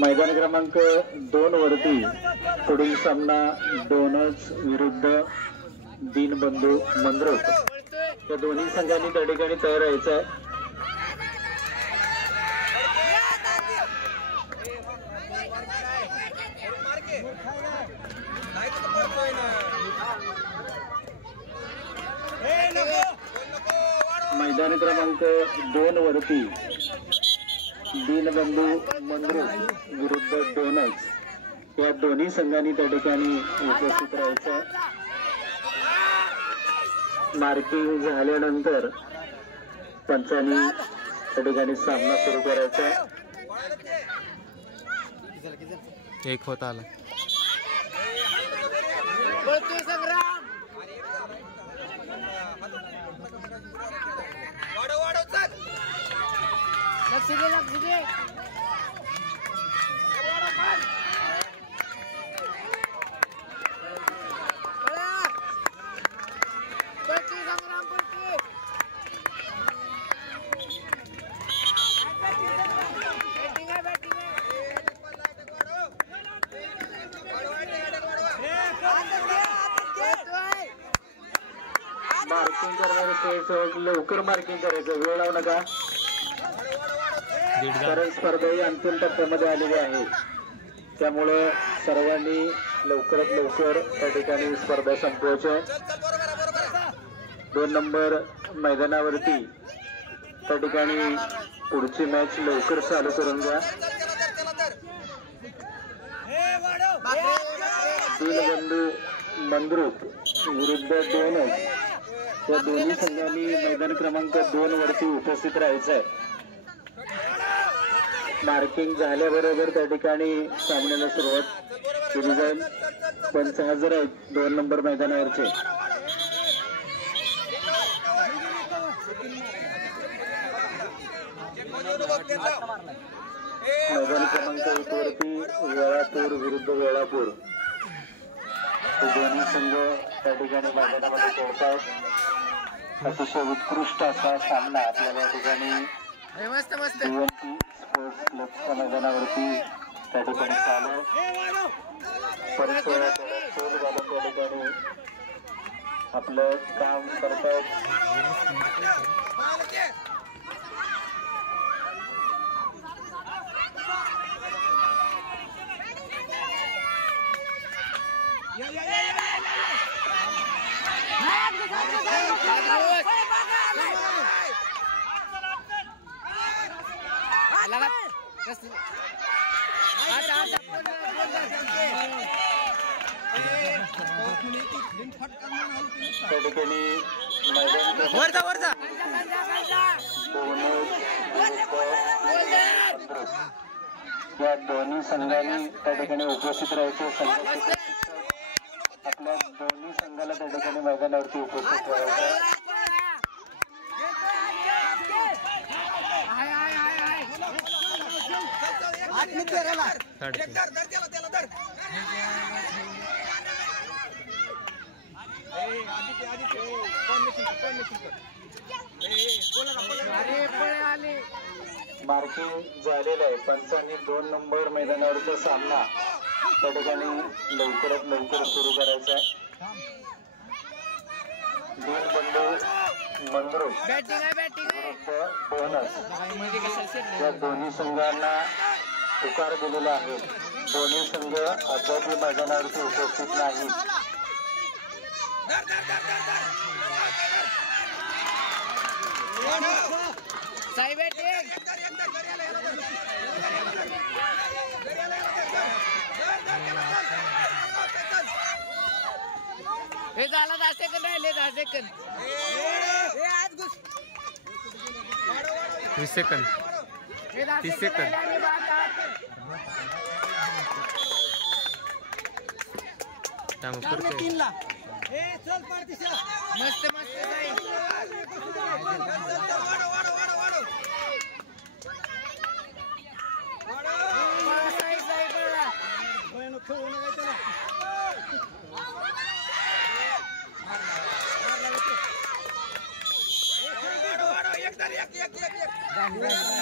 मैदान क्रमांक 2 वरती पुढील सामना डोनर्स विरुद्ध दीनबंधू मंद्रुक या दोन्ही संघांनी त्या ठिकाणी तयार व्हायचं आहे। मैदान क्रमांक 2 वरती दीनबंधू मंद्रुक विरुद्ध डोनर्स या दोन्ही संघांनी त्या ठिकाणी उपस्थित राहायचं। मार्किंग झाल्यानंतर पंचांनी त्या ठिकाणी सामना सुरू करायचा। एक होता आला मार्किंग करण्याचं लवकर मार्किंग करायचं, वेळ लावू नका, कारण स्पर्धा ही अंतिम टप्प्यामध्ये आलेली आहे। त्यामुळे सर्वांनी लवकरात लवकर त्या ठिकाणी स्पर्धा संपवायची आहे। 2 नंबर मैदानावरती त्या ठिकाणी पुढची मॅच लवकर चालू करून घ्या। दीनबंधू मंद्रुक विरुद्ध डोनर्स या दोन्ही संघांनी मैदान क्रमांक 2 वरती उपस्थित राहायचं आहे। मार्किंग झाल्याबरोबर त्या ठिकाणी सामन्याला सुरुवात केली जाईल। पंच हजर आहेत 2 नंबर मैदानावरचे। मैदान क्रमांक 1 वरती वेळापूर विरुद्ध वेळापूर दोन्ही संघ त्या ठिकाणी मैदानामध्ये खेळतात। अतिशय उत्कृष्ट असा सामना आपल्याला या ठिकाणी स्पोर्ट्स क्लबच्या मैदानावरती त्या ठिकाणी चालू परिसरात त्या ठिकाणी आपलं काम करतात। त्या ठिकाणी या दोन्ही संघांनी त्या ठिकाणी उपस्थित राहायचे। आपल्या दोन्ही संघाला त्या ठिकाणी मैदानावरती उपस्थित राहायचं। मार्किंग झालेलं आहे। पंचांनी 2 नंबर मैदानावरचा सामना त्या ठिकाणी लवकरात लवकर सुरू करायचा आहे। दीनबंधू मंद्रुक डोनर्स या दोन्ही संघांना पुकार दिलेला आहे। दोन्ही संघ अद्याप मैदानावरती उपस्थित नाही। हे झाला 10 सेकंद राहिले 10 सेकंद 20 सेकंद 30 सेकंद मस्त मस्त जाईल। एक